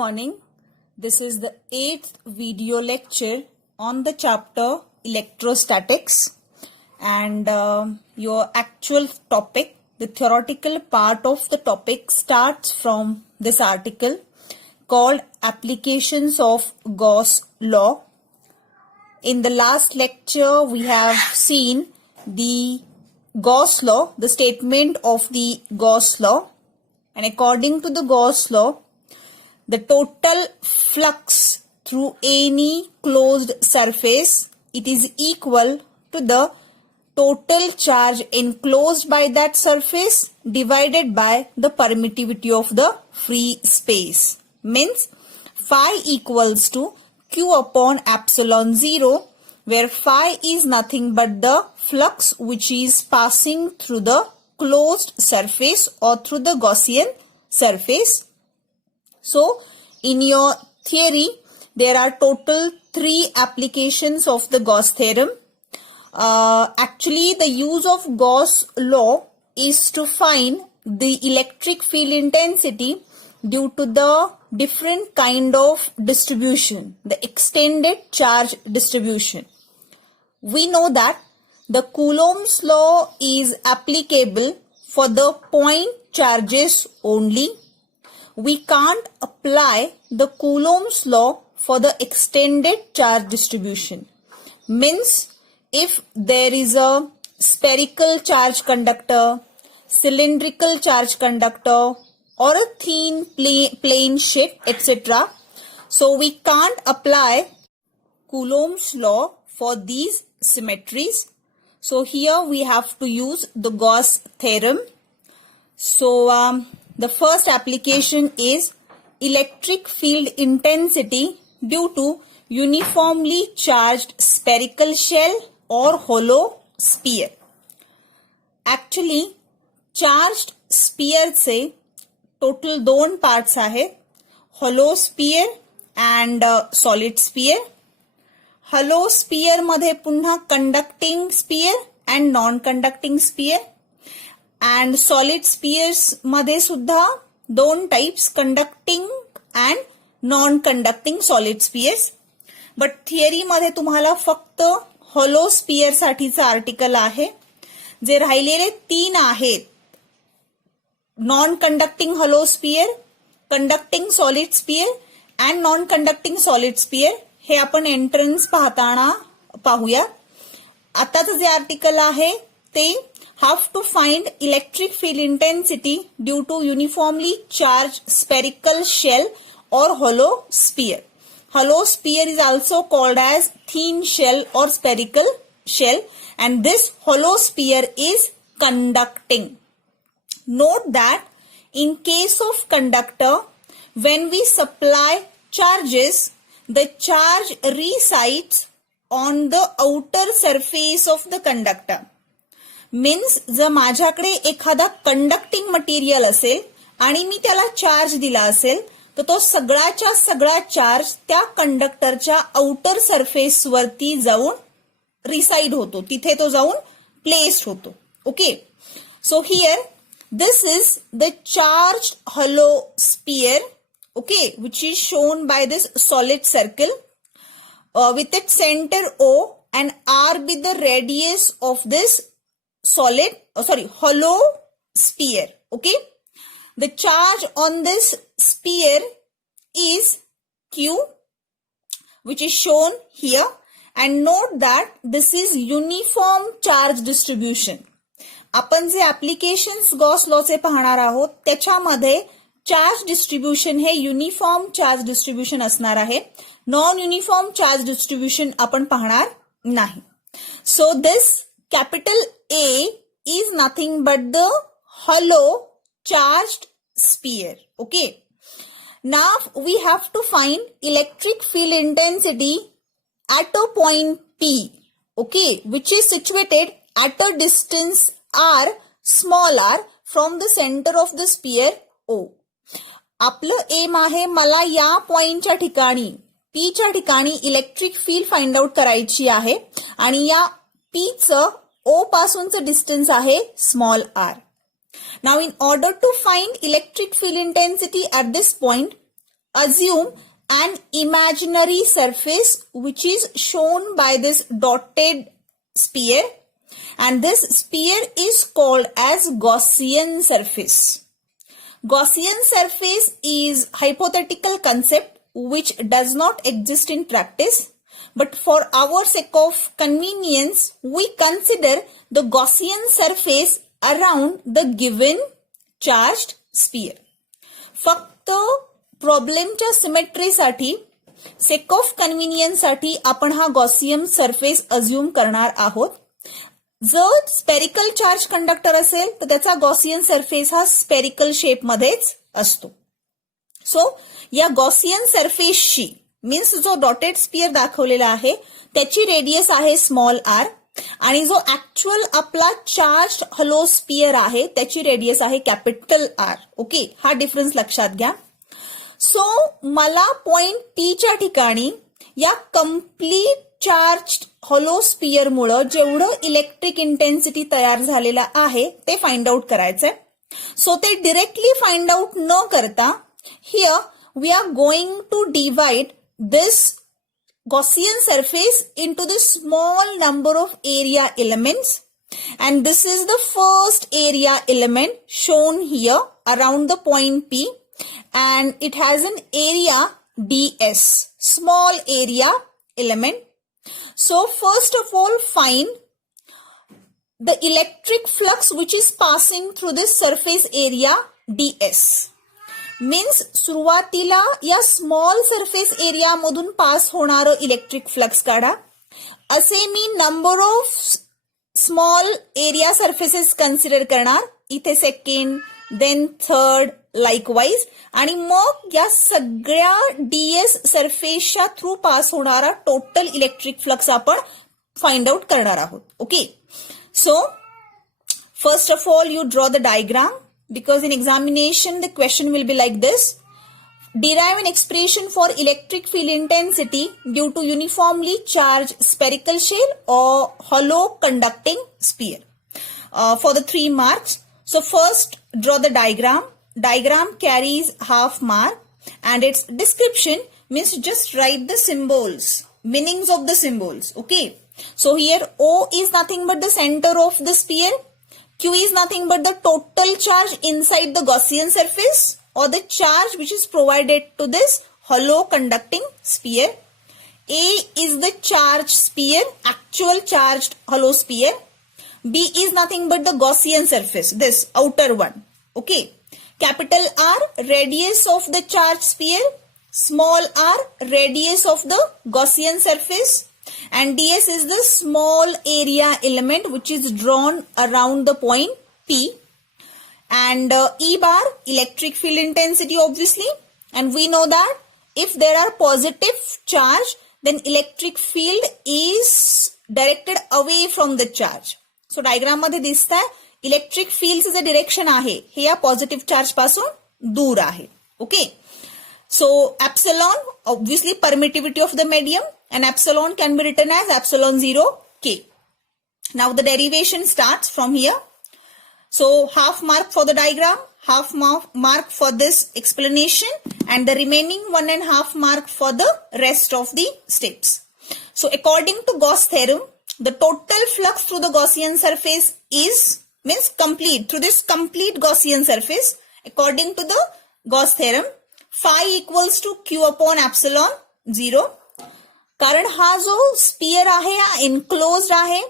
morning. This is the 8th video lecture on the chapter Electrostatics, and your actual topic, the theoretical part of the topic, starts from this article called Applications of Gauss Law. In the last lecture, we have seen the Gauss Law, the statement of the Gauss Law, and according to the Gauss Law, the total flux through any closed surface, it is equal to the total charge enclosed by that surface divided by the permittivity of the free space. Means phi equals to Q upon epsilon 0, where phi is nothing but the flux which is passing through the closed surface or through the Gaussian surface. So, in your theory, there are total 3 applications of the Gauss theorem. Actually, the use of Gauss law is to find the electric field intensity due to the different kind of distribution, the extended charge distribution. We know that the Coulomb's law is applicable for the point charges only. We can't apply the Coulomb's law for the extended charge distribution. Means, if there is a spherical charge conductor, cylindrical charge conductor, or a thin plane sheet, etc., so we can't apply Coulomb's law for these symmetries. So here we have to use the Gauss theorem. So the first application is electric field intensity due to uniformly charged spherical shell or hollow sphere. Actually, charged sphere से total 2 parts आहेत, hollow sphere and solid sphere. Hollow sphere मध्ये पुन्हा conducting sphere and non-conducting sphere. And solid spheres मध्ये सुद्धा 2 types, conducting and non-conducting solid spheres. But theory मध्ये तुम्हाला फक्त hollow sphere साठीचा आर्टिकल आहे. जे राहिलेले 3 आहेत, non-conducting hollow sphere, conducting solid sphere and non-conducting solid sphere, हे आपण एंट्रन्स पाहताना पाहूया. आताचं जे आर्टिकल आहे ते have to find electric field intensity due to uniformly charged spherical shell or hollow sphere. Hollow sphere is also called as thin shell or spherical shell, and this hollow sphere is conducting. Note that in case of conductor, when we supply charges, the charge resides on the outer surface of the conductor. Means जर माझ्याकडे एखादा conducting material असेल आणि मी त्याला charge दिला असेल तर तो सगळाच्या सगळा चार्ज त्या कंडक्टरच्या आउटर सरफेस वरती जाऊन रिसाइड होतो, तिथे तो जाऊन प्लेस्ड होतो. Okay, so here this is the charge hollow sphere, okay, which is shown by this solid circle with its center O and R be the radius of this hollow sphere. Okay, the charge on this sphere is Q, which is shown here, and note that this is uniform charge distribution. आपण जे applications Gauss law चे पाहणार आहोत त्याच्यामध्ये charge distribution हे uniform charge distribution असणार आहे. Non uniform charge distribution आपण पाहणार नाही. So this capital A is nothing but the hollow charged sphere. Okay. Now we have to find electric field intensity at a point P. Okay, which is situated at a distance r, small r, from the center of the sphere O. आपलं M आहे मला या पॉइंटच्या ठिकाणी P च्या ठिकाणी electric field find out करायची आहे आणि या P चं O पासूनचं डिस्टन्स आहे small r. Now in order to find electric field intensity at this point, assume an imaginary surface which is shown by this dotted sphere, and this sphere is called as Gaussian surface. Gaussian surface is hypothetical concept which does not exist in practice, but for our sake of convenience we consider the Gaussian surface around the given charged sphere. फक्त प्रॉब्लेमच्या सिमेट्रीसाठी sake of कन्व्हिनियन्ससाठी आपण हा Gaussian surface assume करणार आहोत. जर spherical charge conductor असेल तर त्याचा Gaussian surface हा स्पेरिकल शेपमध्येच असतो. सो या गॉसियन सरफेसची मीन्स जो डॉटेड स्पियर दाखवलेला आहे त्याची रेडियस आहे स्मॉल आर, आणि जो ऍक्च्युअल आपला चार्ज हलो स्पियर आहे त्याची रेडियस आहे कॅपिटल आर. ओके, हा डिफरन्स लक्षात घ्या. सो मला पॉइंट पी च्या ठिकाणी या कम्प्लीट चार्ज हॉलो स्पियर मुळे जेवढं इलेक्ट्रिक इंटेन्सिटी तयार झालेला आहे ते फाइंड आउट करायचंय. सो ते डिरेक्टली फाइंड आउट न करता here we are going to divide this Gaussian surface into the small number of area elements, and this is the first area element shown here around the point P, and it has an area ds, small area element. So first of all find the electric flux which is passing through this surface area ds. Means सुरुवातीला या small surface area मधून पास होणारं electric flux काढा. असे मी number of small area surfaces consider करणार. इथे second, then third, likewise, आणि मग या सगळ्या डीएस सरफेसच्या थ्रू पास होणारा टोटल इलेक्ट्रिक फ्लक्स आपण फाइंड आउट करणार आहोत. Okay, so first of all you draw the diagram. Because in examination the question will be like this: derive an expression for electric field intensity due to uniformly charged spherical shell or hollow conducting sphere. For the 3 marks. So first draw the diagram. Diagram carries half mark and its description means just write the symbols, meanings of the symbols. Okay. So here O is nothing but the center of the sphere. Q is nothing but the total charge inside the Gaussian surface or the charge which is provided to this hollow conducting sphere. A is the charged sphere, actual charged hollow sphere. B is nothing but the Gaussian surface, this outer one. Okay. Capital R, radius of the charged sphere. Small r, radius of the Gaussian surface. And ds is the small area element which is drawn around the point P. And E bar, electric field intensity obviously. And we know that if there are positive charge, then electric field is directed away from the charge. So diagram मध्ये दिसतंय electric field चे जे direction आहे हे या positive charge पासून दूर आहे. Okay. So epsilon, obviously permittivity of the medium, and epsilon can be written as epsilon 0 k. Now the derivation starts from here. So half mark for the diagram, half mark for this explanation, and the remaining 1.5 mark for the rest of the steps. So according to Gauss theorem, the total flux through the Gaussian surface is, means complete, through this complete Gaussian surface, according to the Gauss theorem, phi equals to q upon epsilon 0. कारण हा जो spear आहे हा enclosed आहे,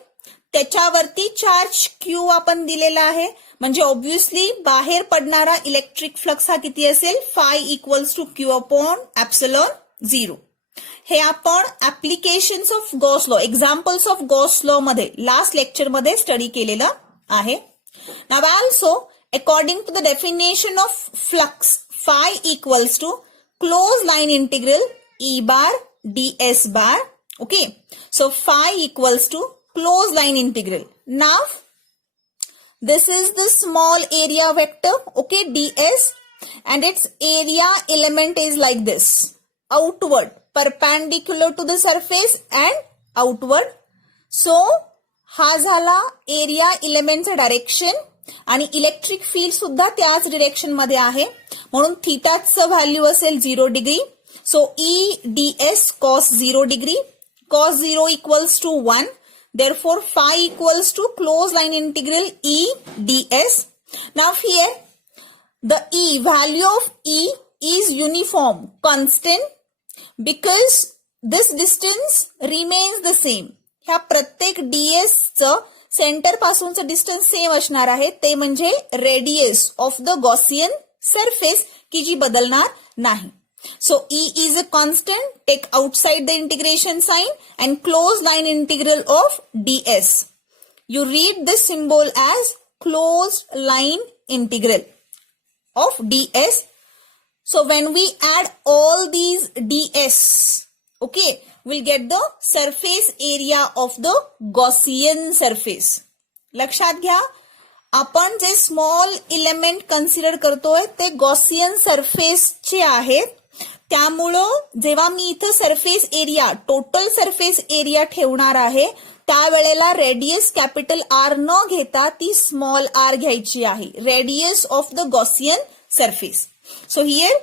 त्याच्यावरती charge Q आपण दिलेला आहे, म्हणजे ऑब्व्हियसली बाहेर पडणारा इलेक्ट्रिक फ्लक्स हा किती असेल, phi equals to q upon epsilon 0. हे आपण applications of Gauss law, examples of Gauss law मध्ये लास्ट लेक्चर मध्ये स्टडी केलेलं आहे. Now also according to the definition of flux, phi equals to close line integral E bar ds bar. Okay, so phi equals to closed line integral. Now this is the small area vector, okay, ds, and its area element is like this, outward, perpendicular to the surface and outward. So हा झाला area एलिमेंटचा direction, आणि electric field सुद्धा त्याच direction मध्ये आहे. म्हणून थिटाचं value असेल 0 degree. So E ds cos 0 degree, cos 0 equals to 1. Therefore, phi equals to closed line integral E ds. Now here, the E, value of E is uniform, constant, because this distance remains the same. ह्या प्रत्येक ds चं centre पासूनचं distance same असणार आहे, ते म्हणजे radius of the Gaussian surface की जी बदलणार नाही. So E is a constant, take outside the integration sign and closed line integral of ds. You read this symbol as closed line integral of ds. So when we add all these ds, okay, we'll get the surface area of the Gaussian surface. लक्षात घ्या, आपण जे small element consider करतोय ते Gaussian सरफेसचे आहेत. त्यामुळं जेव्हा मी इथं surface area, total surface area ठेवणार आहे, त्यावेळेला रेडियस कॅपिटल आर न घेता ती स्मॉल आर घ्यायची आहे, radius of the Gaussian surface. So here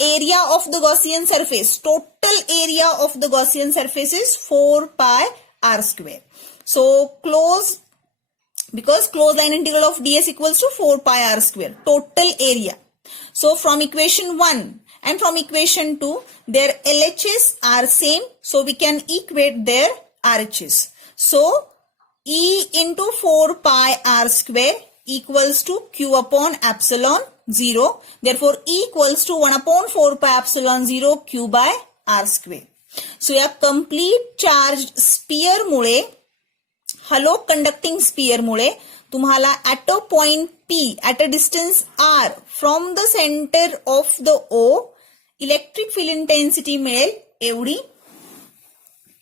area of the Gaussian surface, total area of the Gaussian surface is 4 pi r square. So because closed line integral of ds equals to 4 pi r square, total area. So from equation 1 and from equation 2, their LHS are same. So we can equate their RHS. So E into 4 pi r square equals to Q upon epsilon 0. Therefore E equals to 1 upon 4 pi epsilon 0 Q by r square. So या complete charged sphere मुळे, hollow conducting sphere मुळे तुम्हाला at a point P, at a distance R from the center of the O, electric field intensity मिळेल एवढी.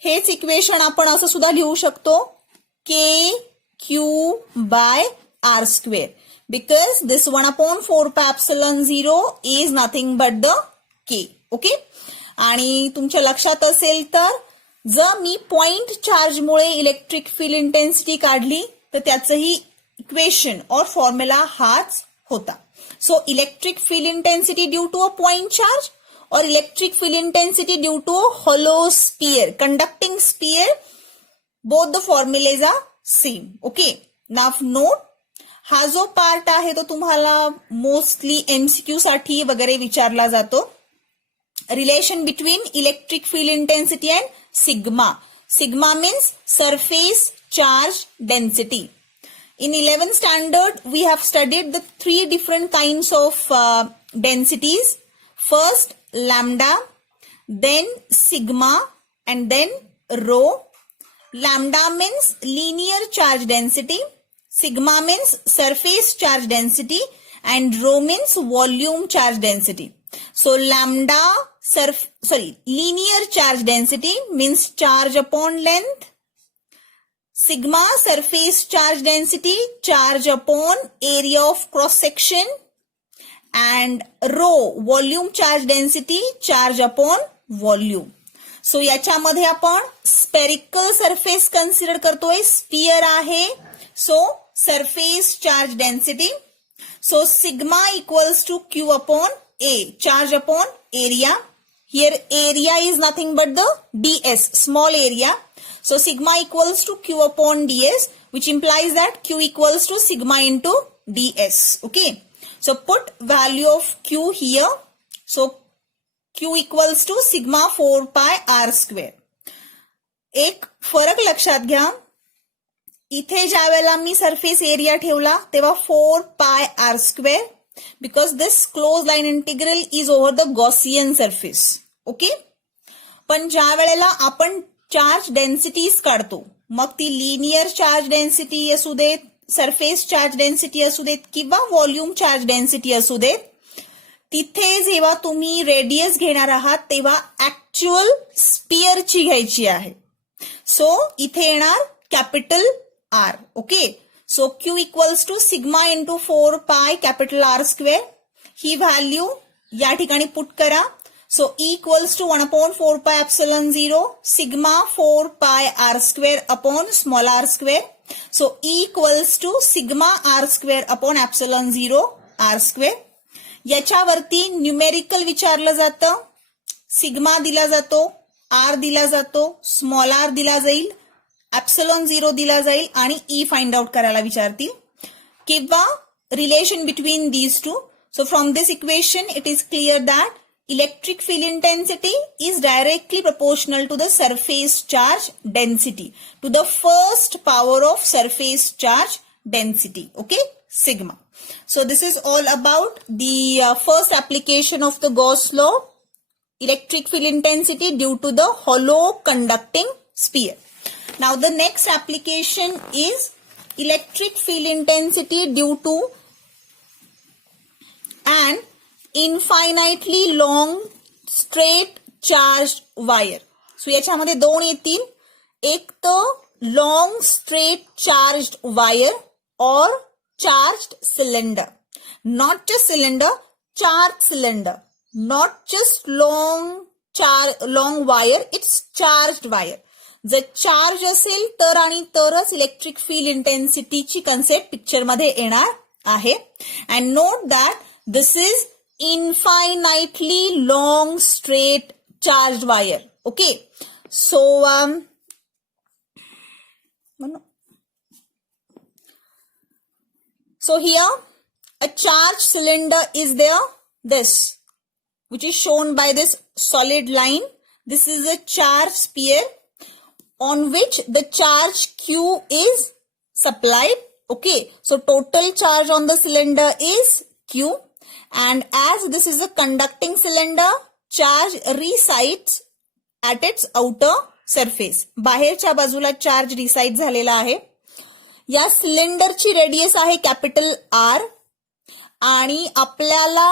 हेच equation आपण असं सुद्धा लिहू शकतो, KQ by R square, because this 1 upon 4 pi epsilon 0 is nothing but the K. Okay, आणि तुमच्या लक्षात असेल तर जर मी पॉइंट चार्ज मुळे इलेक्ट्रिक फील्ड इंटेन्सिटी काढली तर त्याचंही इक्वेशन और फॉर्म्युला हाच होता. So electric field intensity due to a point charge और electric field intensity due to a hollow sphere, conducting sphere, both the formulae are same. Okay, now note, हा जो part आहे तो तुम्हाला मोस्टली एमसीक्यू साठी वगैरे विचारला जातो. Relation between electric field intensity and sigma. Sigma means surface charge density. In 11th standard, we have studied the 3 different kinds of densities. First, lambda, then sigma, and then rho. Lambda means linear charge density. Sigma means surface charge density. And rho means volume charge density. So, lambda, linear charge density means charge upon length. Sigma, surface charge density, charge upon area of cross section, and rho, volume charge density, charge upon volume. So याच्यामध्ये आपण spherical surface consider करतोय, sphere आहे, so surface charge density. So sigma equals to Q upon A, charge upon area. Here area is nothing but the ds, small area. So sigma equals to Q upon ds, which implies that Q equals to sigma into ds. Okay. So put value of Q here. So Q equals to sigma 4 pi r square. एक फरक लक्षात घ्या, इथे ज्या वेळेला मी surface area ठेवला तेव्हा 4 pi r square, because this closed line integral is over the Gaussian surface. Okay, पण ज्या वेळेला आपण चार्ज डेन्सिटीज काढतो, मग ती लिनियर चार्ज डेन्सिटी असू देत, सरफेस चार्ज डेन्सिटी असू देत किंवा व्हॉल्यूम चार्ज डेन्सिटी असू देत, तिथे जेव्हा तुम्ही रेडियस घेणार आहात तेव्हा ऍक्च्युअल स्पियरची घ्यायची आहे. सो इथे येणार capital R. Okay, so Q equals to sigma into 4 pi capital R square. ही व्हॅल्यू या ठिकाणी पुट करा. So E equals to 1 upon 4 pi epsilon 0 sigma 4 pi r square upon small r square. So E equals to sigma r square upon epsilon 0 r square. याच्यावरती numerical विचारलं जातं, sigma दिला जातो, are दिला जातो, स्मॉल आर दिला जाईल, ॲप्सिलॉन 0 दिला जाईल आणि ई फाइंड आउट करायला विचारतील किंवा relation between these two. So from this equation it is clear that electric field intensity is directly proportional to the surface charge density, to the first power of surface charge density, okay, sigma. So this is all about the first application of the Gauss law, electric field intensity due to the hollow conducting sphere. Now the next application is electric field intensity due to an infinitely long straight charged wire. So याच्यामध्ये दोन येतील, एक तर long straight charged wire or charged cylinder. Not just cylinder, charged cylinder. Not just long wire, it's charged wire. जर charge असेल तर आणि तरच इलेक्ट्रिक फील्ड इंटेन्सिटीची कन्सेप्ट पिक्चर मध्ये येणार आहे. And note that this is infinitely long straight charged wire. Okay. So, here a charged cylinder is there, this, which is shown by this solid line. This is a charged sphere on which the charge Q is supplied. Okay. So, total charge on the cylinder is Q. And as this is a conducting cylinder, charge resides at its outer surface. बाहेरच्या बाजूला charge reside झालेला आहे. या सिलेंडरची radius आहे capital R आणि आपल्याला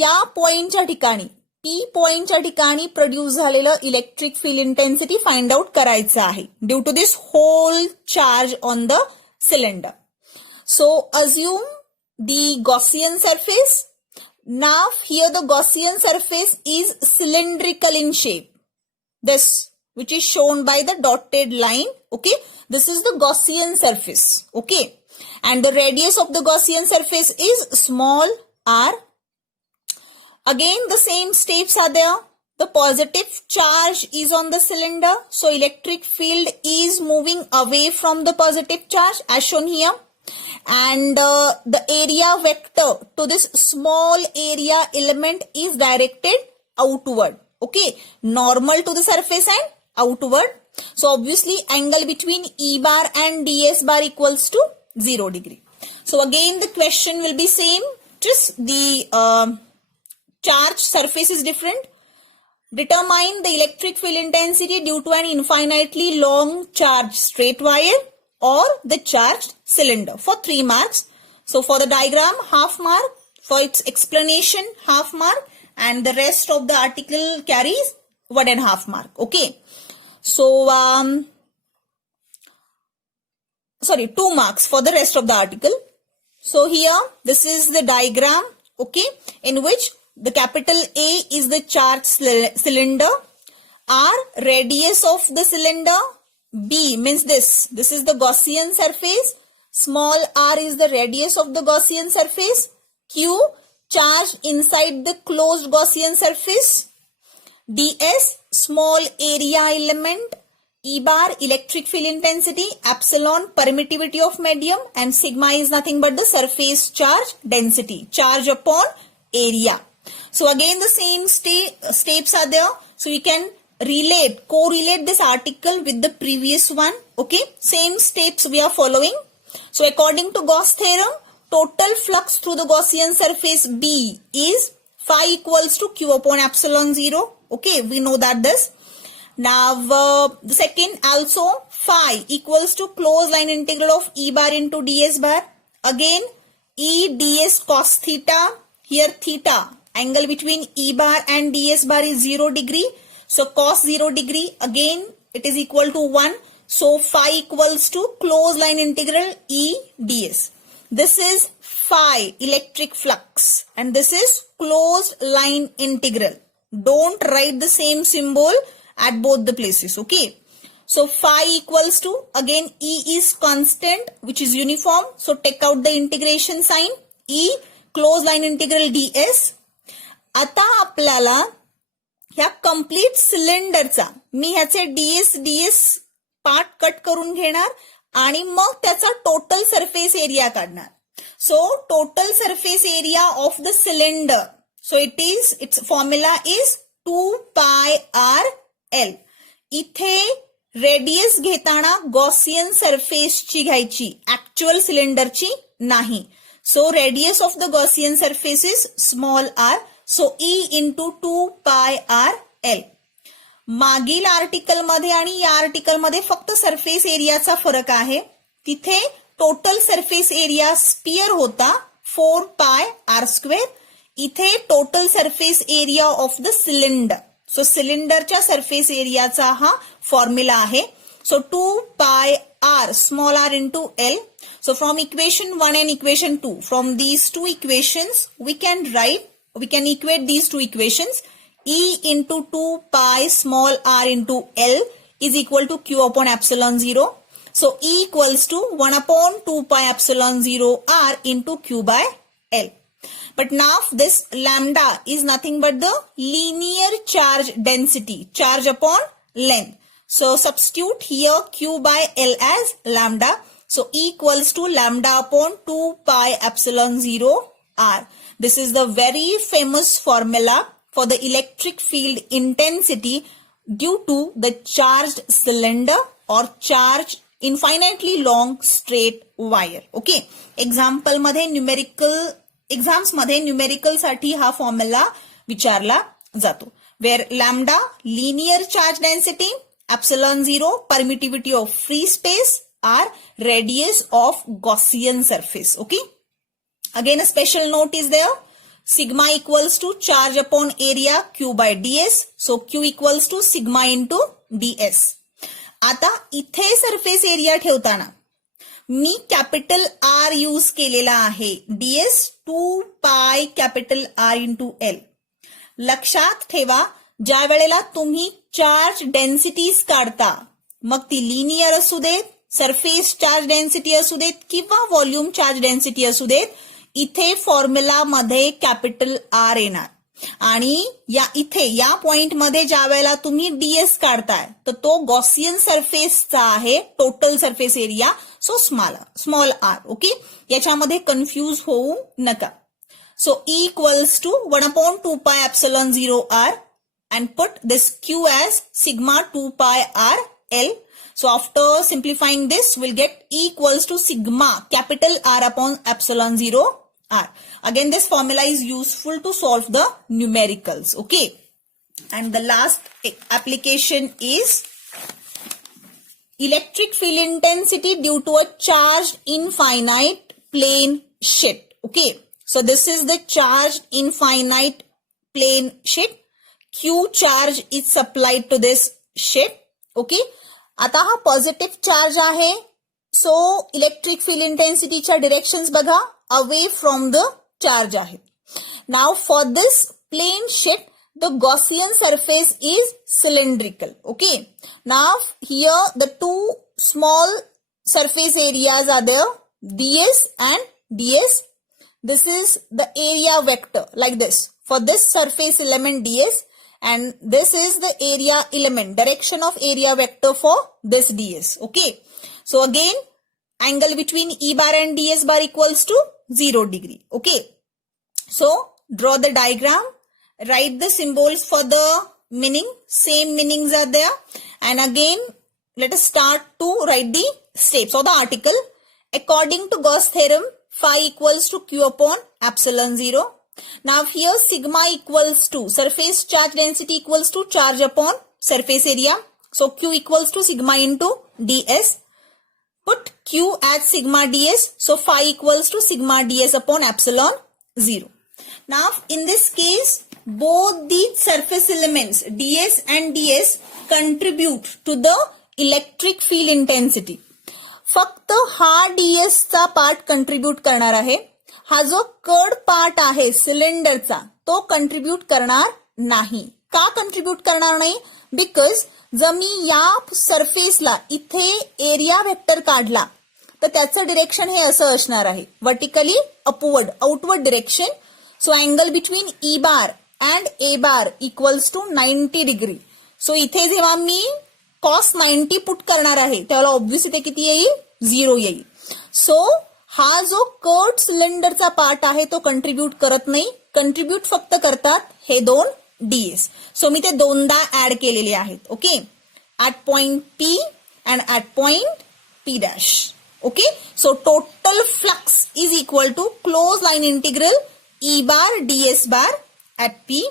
या पॉइंटच्या ठिकाणी P पॉइंटच्या ठिकाणी प्रोड्यूस झालेलं electric field intensity find out करायचं आहे due to this whole charge on the cylinder. So assume the Gaussian surface. Now here the Gaussian surface is cylindrical in shape. This, which is shown by the dotted line. Okay. This is the Gaussian surface. Okay. And the radius of the Gaussian surface is small r. Again the same steps are there. The positive charge is on the cylinder. So electric field is moving away from the positive charge as shown here. And the area vector to this small area element is directed outward. Okay. Normal to the surface and outward. So obviously angle between E bar and DS bar equals to 0 degree. So again the question will be same. Just the charged surface is different. Determine the electric field intensity due to an infinitely long charged straight wire or the charged cylinder for 3 marks. So for the diagram, half mark. For its explanation, half mark. And the rest of the article carries 1.5 mark. Okay. So, 2 marks for the rest of the article. So here, this is the diagram. Okay. In which the capital A is the charged cylinder. R, radius of the cylinder. B means this is the Gaussian surface. Small r is the radius of the Gaussian surface. Q, charge inside the closed Gaussian surface. ds, small area element. E bar, electric field intensity. Epsilon, permittivity of medium. And sigma is nothing but the surface charge density. Charge upon area. So again the same steps are there. So we can correlate this article with the previous one. Okay. Same steps we are following. So according to Gauss theorem, total flux through the Gaussian surface B is phi equals to Q upon epsilon 0. Okay. We know that this. Now the second also phi equals to closed line integral of E bar into ds bar. Again E ds cos theta. Here theta, angle between E bar and ds bar is 0 degree. So cos 0 degree, again it is equal to 1. So phi equals to closed line integral E ds. This is phi, electric flux, and this is closed line integral. Don't write the same symbol at both the places. Okay. So phi equals to, again E is constant, which is uniform. So take out the integration sign. E close line integral ds. आता आपल्याला ह्या complete सिलेंडरचा मी ह्याचे ds part cut करून घेणार आणि मग त्याचा total surface area काढणार. So total surface area of the cylinder, so it's formula is 2 pi r l. इथे रेडियस घेताना गॉसियन सरफेसची घ्यायची, ऍक्च्युअल सिलेंडरची नाही. So radius of the Gaussian surface is small r. So E into 2 pi r l. मागील article मध्ये आणि या article मध्ये फक्त सरफेस एरियाचा फरक आहे. तिथे टोटल सरफेस एरिया स्पियर होता 4 pi r स्क्वेअर. इथे total surface area of the cylinder, so सिलेंडरच्या सरफेस एरियाचा हा फॉर्म्युला आहे. So 2 pi r small r into l. So from equation 1 and equation 2, from these two equations we can equate these two equations. E into 2 pi small r into l is equal to q upon epsilon 0. So E equals to 1 upon 2 pi epsilon 0 r into q by l. But now this lambda is nothing but the linear charge density, charge upon length. So substitute here q by l as lambda. So E equals to lambda upon 2 pi epsilon 0 r. This is the very famous formula for the electric field intensity due to the charged cylinder or charged infinitely long straight wire. Okay. Example मध्ये exams मध्ये numerical साठी हा formula विचारला जातो. Where lambda linear charge density, epsilon 0 permittivity of free space, R radius of Gaussian surface. Okay. Again a special note is there. Sigma equals to charge upon area q by ds. So q equals to sigma into ds. आता इथे surface area ठेवताना मी capital R use केलेला आहे. ds 2 pi capital R into L. लक्षात ठेवा, ज्या वेळेला तुम्ही चार्ज डेन्सिटीज काढता, मग ती लिनियर असू देत, सरफेस चार्ज डेन्सिटी असू देत किंवा व्हॉल्यूम चार्ज डेन्सिटी असू देत, इथे फॉर्म्युला मध्ये कॅपिटल R येणार. आणि या पॉइंट मध्ये ज्या वेळेला तुम्ही ds काढताय तर तो गॉसियन सरफेसचा आहे, total surface area. So small r. Okay. याच्यामध्ये कन्फ्यूज होऊ नका. सो E equals to 1 upon 2 pi epsilon 0 r and put this q as sigma 2 pi r l. So after simplifying this, we'll get E equals to sigma capital R upon epsilon 0 r. Again, this formula is useful to solve the numericals. Okay. And the last application is electric field intensity due to a charged infinite plane sheet. Okay. So this is the charged infinite plane sheet. Q charge is supplied to this sheet. Okay. आता हा positive charge आहे. So electric field इंटेन्सिटीच्या directions बघा, away from the charge आहे. Now for this plane sheet the Gaussian surface is cylindrical. Okay. Now here the two small surface areas are there, ds and ds. This is the area vector like this for this surface element ds, and this is the area element, direction of area vector for this ds. Okay. So again, angle between E bar and ds bar equals to 0 degree. Okay. So draw the diagram. Write the symbols for the meaning. Same meanings are there. And again, let us start to write the steps of the article. According to Gauss Theorem, phi equals to q upon epsilon 0. Now here sigma equals to surface charge density equals to charge upon surface area. So q equals to sigma into ds. Put q as sigma ds. So phi equals to sigma ds upon epsilon 0. Now in this case, both the surface elements ds and ds contribute to the electric field intensity. फक्त हा ds चा part contribute करणार आहे. हा जो curd part आहे सिलेंडरचा तो कंट्रीब्यूट करणार नाही. का कंट्रीब्यूट करणार नाही? बिकॉज जर मी या सरफेसला इथे एरिया वेक्टर काढला तर त्याचं डिरेक्शन हे असं असणार आहे, vertically upward, outward direction. So angle between E bar and A bar equals to 90 degree. So इथे जेव्हा मी cos 90 पुट करणार आहे त्याला ऑब्व्हियसली ते किती येईल, 0 येईल. सो हा जो कर्व्ड सिलेंडरचा पार्ट आहे तो कंट्रीब्यूट करत नाही, कंट्रीब्यूट फक्त करतात हे दोन डीएस. सो मी ते दोनदा ऍड केलेले आहेत. Okay, at point P and at point P dash. Okay, so total flux is equal to close line integral E bar ds bar at P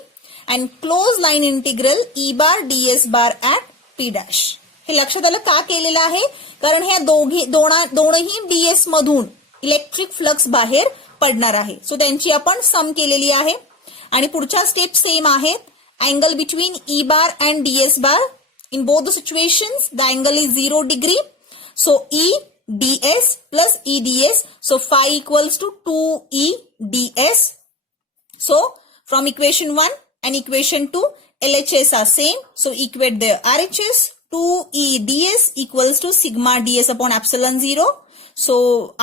and close line integral E bar ds bar at P dash. हे लक्षात आलं का केलेलं आहे, कारण ह्या दोनही DS मधून इलेक्ट्रिक फ्लक्स बाहेर पडणार आहे. सो त्यांची आपण सम केलेली आहे. आणि पुढच्या स्टेप सेम आहेत. Angle between E bar and DS bar, in both the situations the angle is 0 degree. So E ds plus eds, so phi equals to 2e ds. So from equation 1 and equation 2 LHS are same, so equate their RHS. 2e ds equals to sigma ds upon epsilon 0. So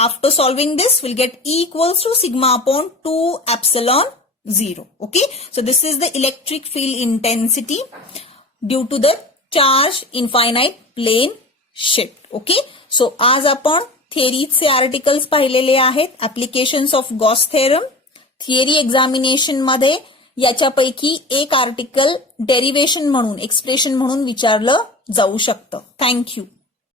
after solving this we'll get E equals to sigma upon 2 epsilon 0. Okay, so this is the electric field intensity due to the charge infinite plane shift. Okay, सो आज आपण थिअरीचे articles पाहिलेले आहेत. Applications of Gauss theorem. Theory examination मध्ये याच्यापैकी एक article derivation म्हणून, expression म्हणून विचारलं जाऊ शकतं. थँक्यू.